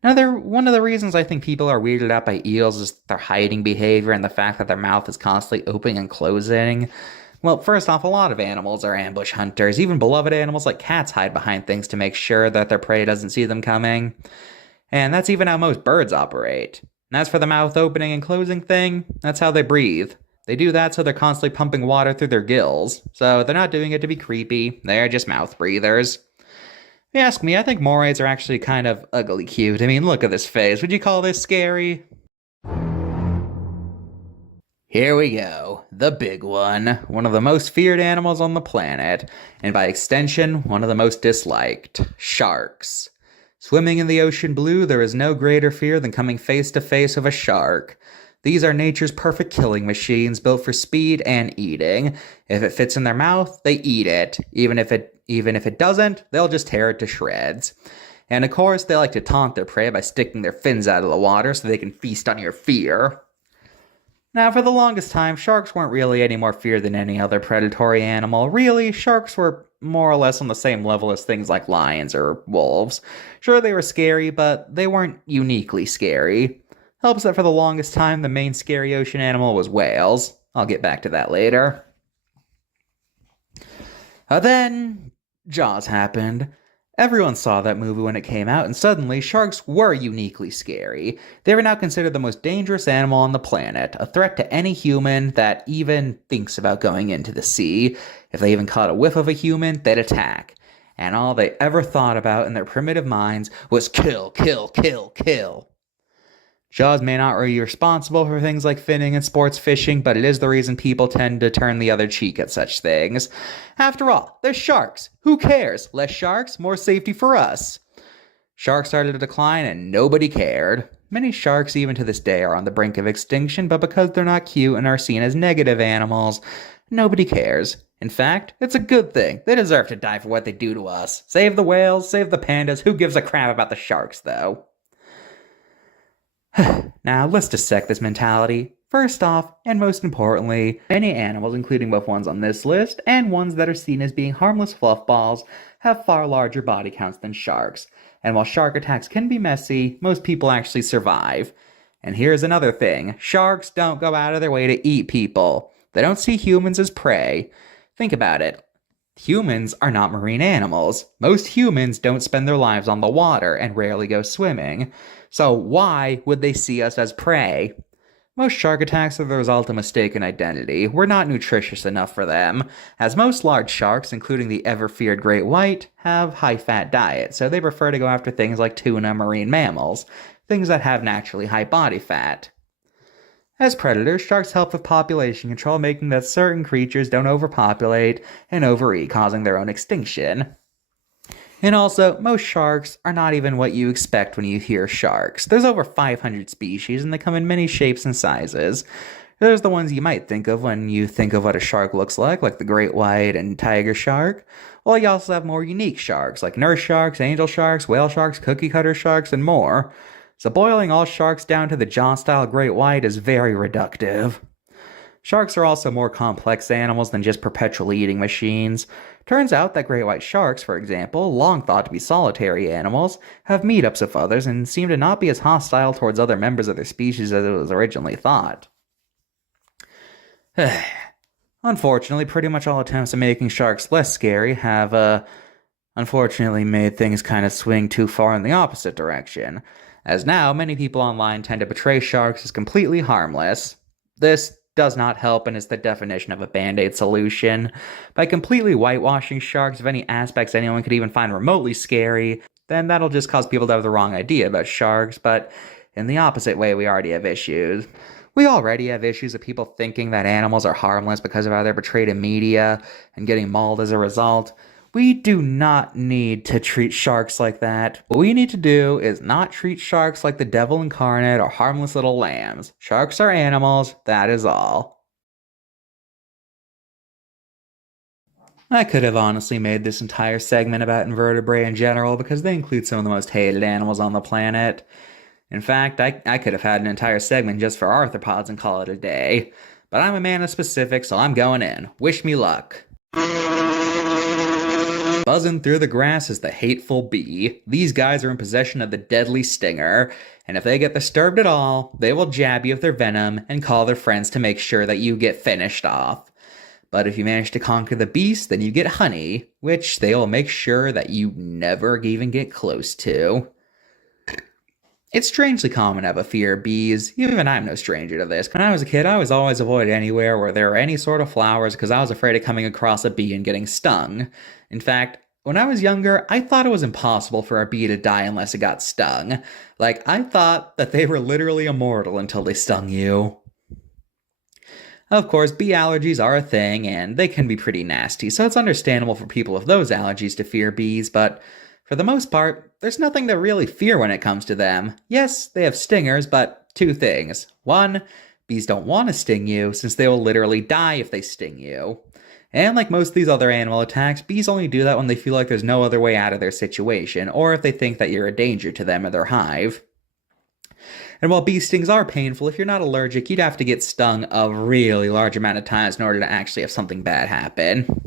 One of the reasons I think people are weirded out by eels is their hiding behavior and the fact that their mouth is constantly opening and closing. Well, first off, a lot of animals are ambush hunters. Even beloved animals like cats hide behind things to make sure that their prey doesn't see them coming. And that's even how most birds operate. And as for the mouth opening and closing thing, that's how they breathe. They do that so they're constantly pumping water through their gills. So they're not doing it to be creepy, they're just mouth breathers. If you ask me, I think morays are actually kind of ugly cute. I mean, look at this face. Would you call this scary? Here we go, the big one of the most feared animals on the planet, and by extension, one of the most disliked, sharks. Swimming in the ocean blue, there is no greater fear than coming face to face with a shark. These are nature's perfect killing machines, built for speed and eating. If it fits in their mouth, they eat it. Even if it doesn't, they'll just tear it to shreds. And of course, they like to taunt their prey by sticking their fins out of the water so they can feast on your fear. Now, for the longest time, sharks weren't really any more feared than any other predatory animal. Really, sharks were more or less on the same level as things like lions or wolves. Sure, they were scary, but they weren't uniquely scary. Helps that for the longest time, the main scary ocean animal was whales. I'll get back to that later. Then, Jaws happened. Everyone saw that movie when it came out, and suddenly sharks were uniquely scary. They were now considered the most dangerous animal on the planet, a threat to any human that even thinks about going into the sea. If they even caught a whiff of a human, they'd attack. And all they ever thought about in their primitive minds was kill, kill, kill, kill. Jaws may not be responsible for things like finning and sports fishing, but it is the reason people tend to turn the other cheek at such things. After all, they're sharks. Who cares? Less sharks, more safety for us. Sharks started to decline and nobody cared. Many sharks even to this day are on the brink of extinction, but because they're not cute and are seen as negative animals, nobody cares. In fact, it's a good thing. They deserve to die for what they do to us. Save the whales, save the pandas, who gives a crap about the sharks though? Now, let's dissect this mentality. First off, and most importantly, many animals, including both ones on this list and ones that are seen as being harmless fluff balls, have far larger body counts than sharks. And while shark attacks can be messy, most people actually survive. And here's another thing. Sharks don't go out of their way to eat people. They don't see humans as prey. Think about it. Humans are not marine animals. Most humans don't spend their lives on the water and rarely go swimming. So why would they see us as prey? Most shark attacks are the result of mistaken identity. We're not nutritious enough for them, as most large sharks, including the ever-feared great white, have high-fat diets, so they prefer to go after things like tuna marine mammals, things that have naturally high body fat. As predators, sharks help with population control, making that certain creatures don't overpopulate and overeat, causing their own extinction. And also, most sharks are not even what you expect when you hear sharks. There's over 500 species, and they come in many shapes and sizes. There's the ones you might think of when you think of what a shark looks like the great white and tiger shark. Well, you also have more unique sharks, like nurse sharks, angel sharks, whale sharks, cookie cutter sharks, and more. So boiling all sharks down to the jaw-style great white is very reductive. Sharks are also more complex animals than just perpetually eating machines. Turns out that great white sharks, for example, long thought to be solitary animals, have meetups with others and seem to not be as hostile towards other members of their species as it was originally thought. Unfortunately, pretty much all attempts at making sharks less scary have, unfortunately made things kind of swing too far in the opposite direction, as now many people online tend to portray sharks as completely harmless. This does not help and is the definition of a band-aid solution. By completely whitewashing sharks of any aspects anyone could even find remotely scary, then that'll just cause people to have the wrong idea about sharks, but in the opposite way, we already have issues. We already have issues of people thinking that animals are harmless because of how they're portrayed in media and getting mauled as a result. We do not need to treat sharks like that. What we need to do is not treat sharks like the devil incarnate or harmless little lambs. Sharks are animals, that is all. I could have honestly made this entire segment about invertebrate in general because they include some of the most hated animals on the planet. In fact, I could have had an entire segment just for arthropods and call it a day. But I'm a man of specifics, so I'm going in. Wish me luck. Buzzing through the grass is the hateful bee. These guys are in possession of the deadly stinger, and if they get disturbed at all, they will jab you with their venom and call their friends to make sure that you get finished off. But if you manage to conquer the beast, then you get honey, which they will make sure that you never even get close to. It's strangely common to have a fear of bees. Even I'm no stranger to this. When I was a kid, I was always avoid anywhere where there were any sort of flowers because I was afraid of coming across a bee and getting stung. In fact, when I was younger, I thought it was impossible for a bee to die unless it got stung. I thought that they were literally immortal until they stung you. Of course, bee allergies are a thing, and they can be pretty nasty, so it's understandable for people with those allergies to fear bees, but for the most part, there's nothing to really fear when it comes to them. Yes, they have stingers, but two things. One, bees don't want to sting you, since they will literally die if they sting you. And like most of these other animal attacks, bees only do that when they feel like there's no other way out of their situation, or if they think that you're a danger to them or their hive. And while bee stings are painful, if you're not allergic, you'd have to get stung a really large amount of times in order to actually have something bad happen.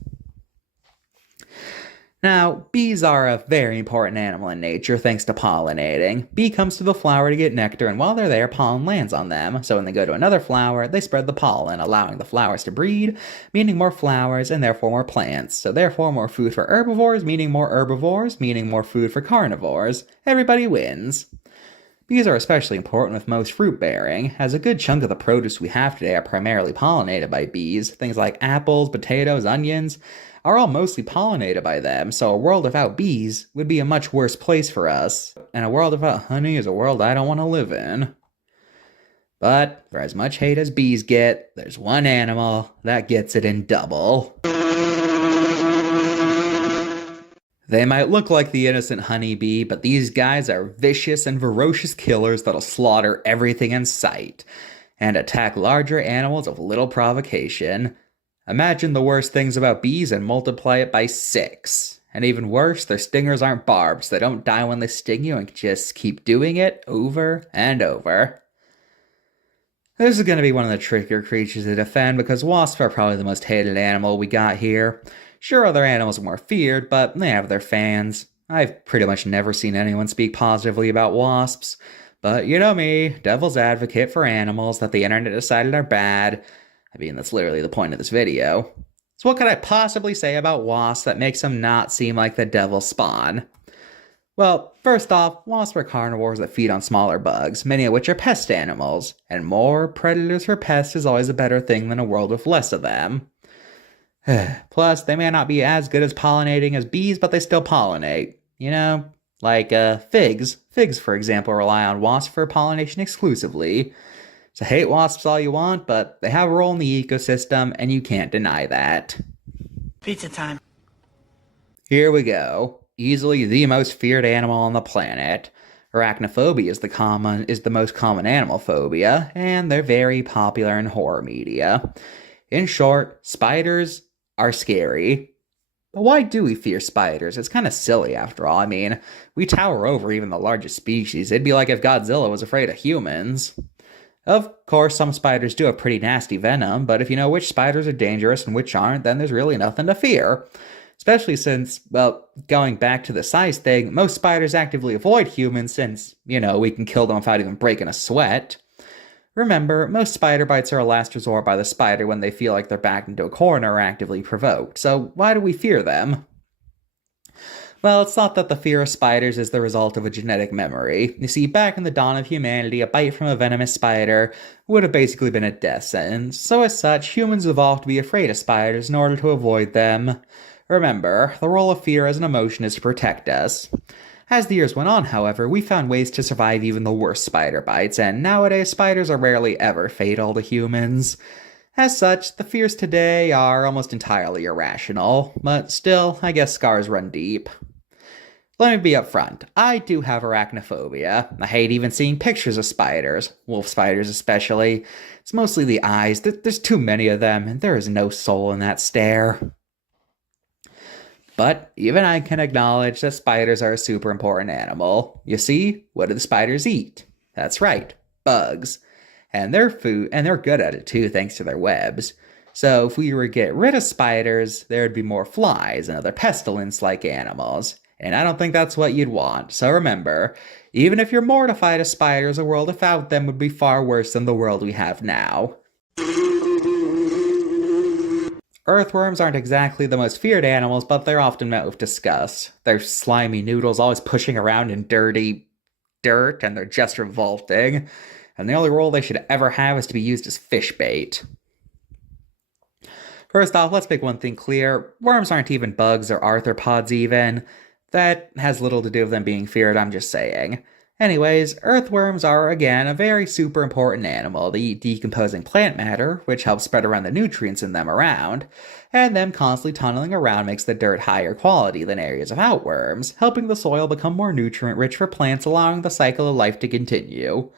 Now, bees are a very important animal in nature thanks to pollinating. Bee comes to the flower to get nectar, and while they're there, pollen lands on them. So when they go to another flower, they spread the pollen, allowing the flowers to breed, meaning more flowers, and therefore more plants. So therefore more food for herbivores, meaning more food for carnivores. Everybody wins. Bees are especially important with most fruit bearing, as a good chunk of the produce we have today are primarily pollinated by bees. Things like apples, potatoes, onions are all mostly pollinated by them, so a world without bees would be a much worse place for us, and a world without honey is a world I don't want to live in. But for as much hate as bees get, there's one animal that gets it in double. They might look like the innocent honeybee, but these guys are vicious and ferocious killers that'll slaughter everything in sight, and attack larger animals with little provocation. Imagine the worst things about bees and multiply it by 6. And even worse, their stingers aren't barbed, so they don't die when they sting you and just keep doing it over and over. This is going to be one of the trickier creatures to defend because wasps are probably the most hated animal we got here. Sure, other animals are more feared, but they have their fans. I've pretty much never seen anyone speak positively about wasps. But you know me, devil's advocate for animals that the internet decided are bad. I mean, that's literally the point of this video. So what could I possibly say about wasps that makes them not seem like the devil's spawn? Well, first off, wasps are carnivores that feed on smaller bugs, many of which are pest animals, and more predators for pests is always a better thing than a world with less of them. Plus, they may not be as good as pollinating as bees, but they still pollinate. You know, like figs. Figs, for example, rely on wasps for pollination exclusively. So hate wasps all you want, but they have a role in the ecosystem, and you can't deny that. Pizza time. Here we go. Easily the most feared animal on the planet. Arachnophobia is the most common animal phobia, and they're very popular in horror media. In short, spiders are scary. But why do we fear spiders? It's kind of silly after all. I mean, we tower over even the largest species. It'd be like if Godzilla was afraid of humans. Of course, some spiders do have pretty nasty venom, but if you know which spiders are dangerous and which aren't, then there's really nothing to fear. Especially since, well, going back to the size thing, most spiders actively avoid humans since, we can kill them without even breaking a sweat. Remember, most spider bites are a last resort by the spider when they feel like they're backed into a corner or actively provoked, so why do we fear them? Well, it's thought that the fear of spiders is the result of a genetic memory. You see, back in the dawn of humanity, a bite from a venomous spider would have basically been a death sentence, so as such, humans evolved to be afraid of spiders in order to avoid them. Remember, the role of fear as an emotion is to protect us. As the years went on, however, we found ways to survive even the worst spider bites, and nowadays spiders are rarely ever fatal to humans. As such, the fears today are almost entirely irrational, but still, I guess scars run deep. Let me be upfront, I do have arachnophobia. I hate even seeing pictures of spiders, wolf spiders especially. It's mostly the eyes, there's too many of them, and there is no soul in that stare. But even I can acknowledge that spiders are a super important animal. You see, what do the spiders eat? That's right, bugs. And they're good at it too, thanks to their webs. So if we were to get rid of spiders, there would be more flies and other pestilence-like animals. And I don't think that's what you'd want. So remember, even if you're mortified of spiders, a world without them would be far worse than the world we have now. Earthworms aren't exactly the most feared animals, but they're often met with disgust. They're slimy noodles always pushing around in dirty dirt, and they're just revolting. And the only role they should ever have is to be used as fish bait. First off, let's make one thing clear. Worms aren't even bugs or arthropods even. That has little to do with them being feared, I'm just saying. Anyways, earthworms are, again, a very super important animal. They eat decomposing plant matter, which helps spread around the nutrients in them around, and them constantly tunneling around makes the dirt higher quality than areas of outworms, helping the soil become more nutrient-rich for plants, allowing the cycle of life to continue.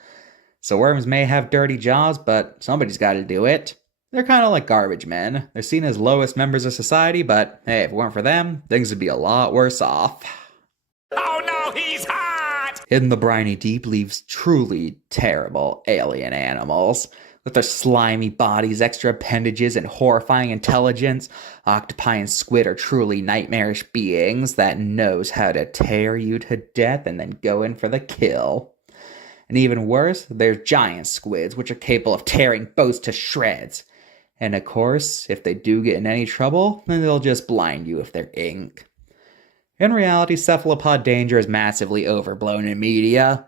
So worms may have dirty jaws, but somebody's gotta do it. They're kinda like garbage men. They're seen as lowest members of society, but hey, if it weren't for them, things would be a lot worse off. Oh no, he's hot! In the briny deep lives truly terrible alien animals. With their slimy bodies, extra appendages, and horrifying intelligence, octopi and squid are truly nightmarish beings that knows how to tear you to death and then go in for the kill. And even worse, there's giant squids, which are capable of tearing boats to shreds. And of course, if they do get in any trouble, then they'll just blind you with their ink. In reality, cephalopod danger is massively overblown in media.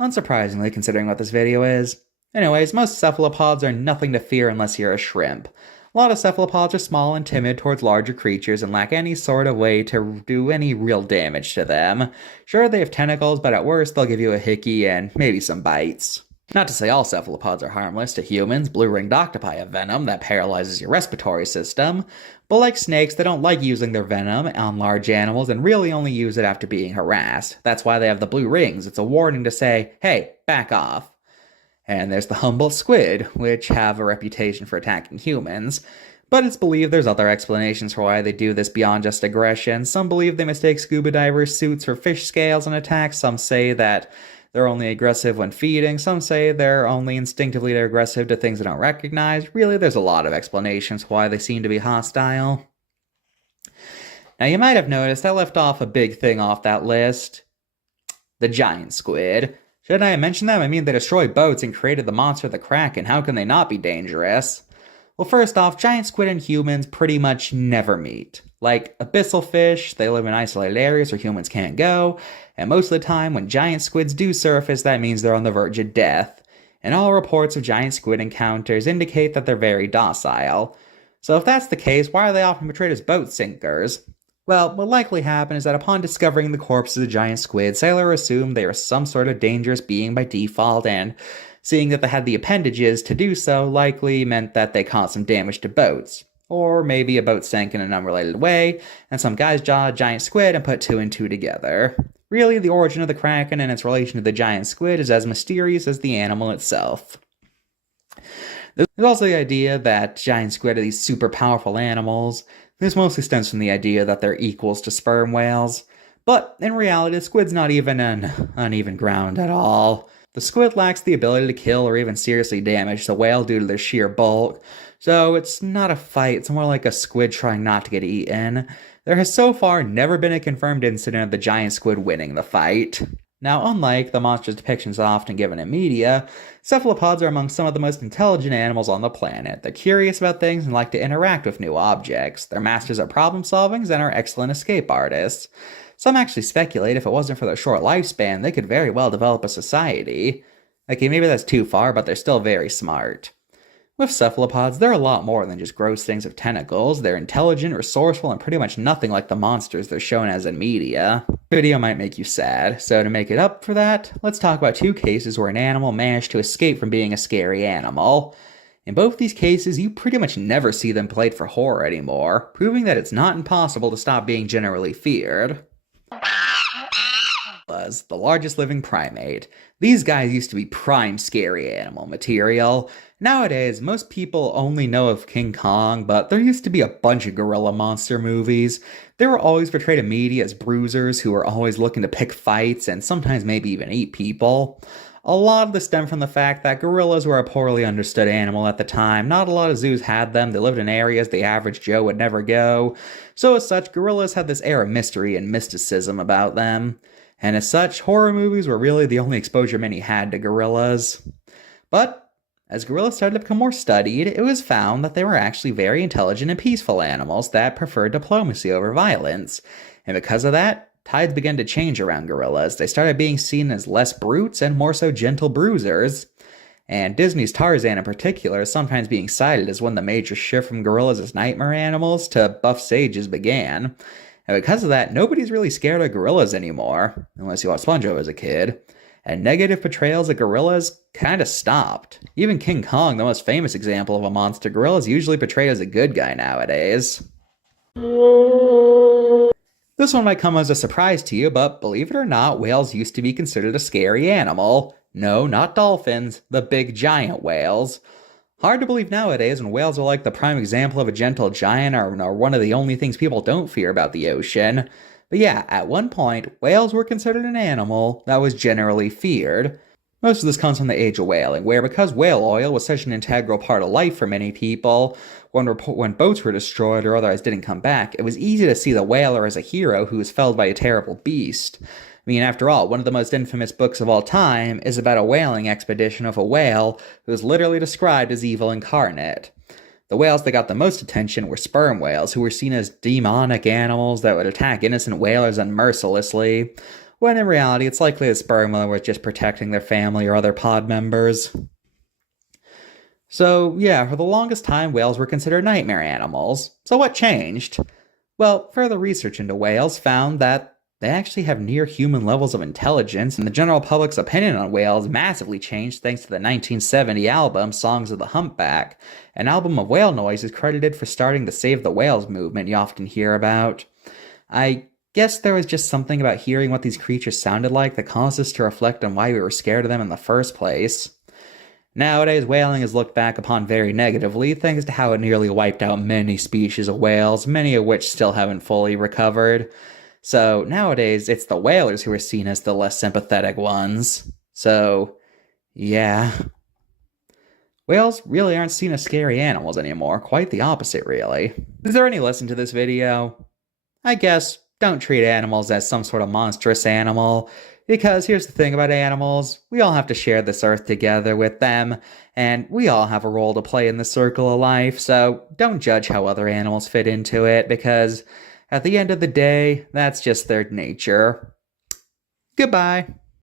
Unsurprisingly, considering what this video is. Anyways, most cephalopods are nothing to fear unless you're a shrimp. A lot of cephalopods are small and timid towards larger creatures and lack any sort of way to do any real damage to them. Sure, they have tentacles, but at worst, they'll give you a hickey and maybe some bites. Not to say all cephalopods are harmless to humans. Blue-ringed octopi have venom that paralyzes your respiratory system. But like snakes, they don't like using their venom on large animals and really only use it after being harassed. That's why they have the blue rings. It's a warning to say, hey, back off. And there's the humble squid, which have a reputation for attacking humans. But it's believed there's other explanations for why they do this beyond just aggression. Some believe they mistake scuba divers' suits for fish scales and attacks. Some say that they're only aggressive when feeding. Some say they're only instinctively aggressive to things they don't recognize. Really, there's a lot of explanations why they seem to be hostile. Now, you might have noticed I left off a big thing off that list. The giant squid. Shouldn't I have mentioned them? I mean, they destroyed boats and created the monster the Kraken. How can they not be dangerous? Well, first off, giant squid and humans pretty much never meet. Like abyssal fish, they live in isolated areas where humans can't go, and most of the time when giant squids do surface, that means they're on the verge of death. And all reports of giant squid encounters indicate that they're very docile. So if that's the case, why are they often portrayed as boat sinkers? Well, what likely happened is that upon discovering the corpses of giant squid, sailors assumed they were some sort of dangerous being by default, and seeing that they had the appendages to do so likely meant that they caused some damage to boats. Or maybe a boat sank in an unrelated way, and some guys jawed a giant squid and put two and two together. Really, the origin of the kraken and its relation to the giant squid is as mysterious as the animal itself. There's also the idea that giant squid are these super powerful animals. This mostly stems from the idea that they're equals to sperm whales. But in reality, the squid's not even on uneven ground at all. The squid lacks the ability to kill or even seriously damage the whale due to their sheer bulk, so it's not a fight, it's more like a squid trying not to get eaten. There has so far never been a confirmed incident of the giant squid winning the fight. Now, unlike the monstrous depictions often given in media, cephalopods are among some of the most intelligent animals on the planet. They're curious about things and like to interact with new objects. They're masters at problem solving and are excellent escape artists. Some actually speculate if it wasn't for their short lifespan, they could very well develop a society. Okay, maybe that's too far, but they're still very smart. With cephalopods, they're a lot more than just gross things with tentacles. They're intelligent, resourceful, and pretty much nothing like the monsters they're shown as in media. The video might make you sad, so to make it up for that, let's talk about two cases where an animal managed to escape from being a scary animal. In both these cases, you pretty much never see them played for horror anymore, proving that it's not impossible to stop being generally feared. Was the largest living primate. These guys used to be prime scary animal material. Nowadays, most people only know of King Kong, but there used to be a bunch of gorilla monster movies. They were always portrayed in media as bruisers who were always looking to pick fights and sometimes maybe even eat people. A lot of this stemmed from the fact that gorillas were a poorly understood animal at the time. Not a lot of zoos had them. They lived in areas the average Joe would never go. So as such, gorillas had this air of mystery and mysticism about them. And as such, horror movies were really the only exposure many had to gorillas. But as gorillas started to become more studied, it was found that they were actually very intelligent and peaceful animals that preferred diplomacy over violence. And because of that, tides began to change around gorillas. They started being seen as less brutes and more so gentle bruisers. And Disney's Tarzan in particular is sometimes being cited as when the major shift from gorillas as nightmare animals to buff sages began. And because of that, nobody's really scared of gorillas anymore, unless you watched SpongeBob as a kid. And negative portrayals of gorillas kinda stopped. Even King Kong, the most famous example of a monster gorilla, is usually portrayed as a good guy nowadays. This one might come as a surprise to you, but believe it or not, whales used to be considered a scary animal. No, not dolphins, the big giant whales. Hard to believe nowadays when whales are like the prime example of a gentle giant or one of the only things people don't fear about the ocean. But yeah, at one point, whales were considered an animal that was generally feared. Most of this comes from the age of whaling, where because whale oil was such an integral part of life for many people, when boats were destroyed or otherwise didn't come back, it was easy to see the whaler as a hero who was felled by a terrible beast. I mean, after all, one of the most infamous books of all time is about a whaling expedition of a whale who is literally described as evil incarnate. The whales that got the most attention were sperm whales, who were seen as demonic animals that would attack innocent whalers unmercilessly, when in reality it's likely the sperm whale was just protecting their family or other pod members. So yeah, for the longest time whales were considered nightmare animals. So what changed? Well, further research into whales found that they actually have near-human levels of intelligence, and the general public's opinion on whales massively changed thanks to the 1970 album Songs of the Humpback, an album of whale noises credited for starting the Save the Whales movement you often hear about. I guess there was just something about hearing what these creatures sounded like that caused us to reflect on why we were scared of them in the first place. Nowadays, whaling is looked back upon very negatively, thanks to how it nearly wiped out many species of whales, many of which still haven't fully recovered. So nowadays, it's the whalers who are seen as the less sympathetic ones. So, yeah. Whales really aren't seen as scary animals anymore, quite the opposite really. Is there any lesson to this video? I guess Don't treat animals as some sort of monstrous animal, because here's the thing about animals, we all have to share this earth together with them, and we all have a role to play in the circle of life, so don't judge how other animals fit into it, because at the end of the day, that's just their nature. Goodbye.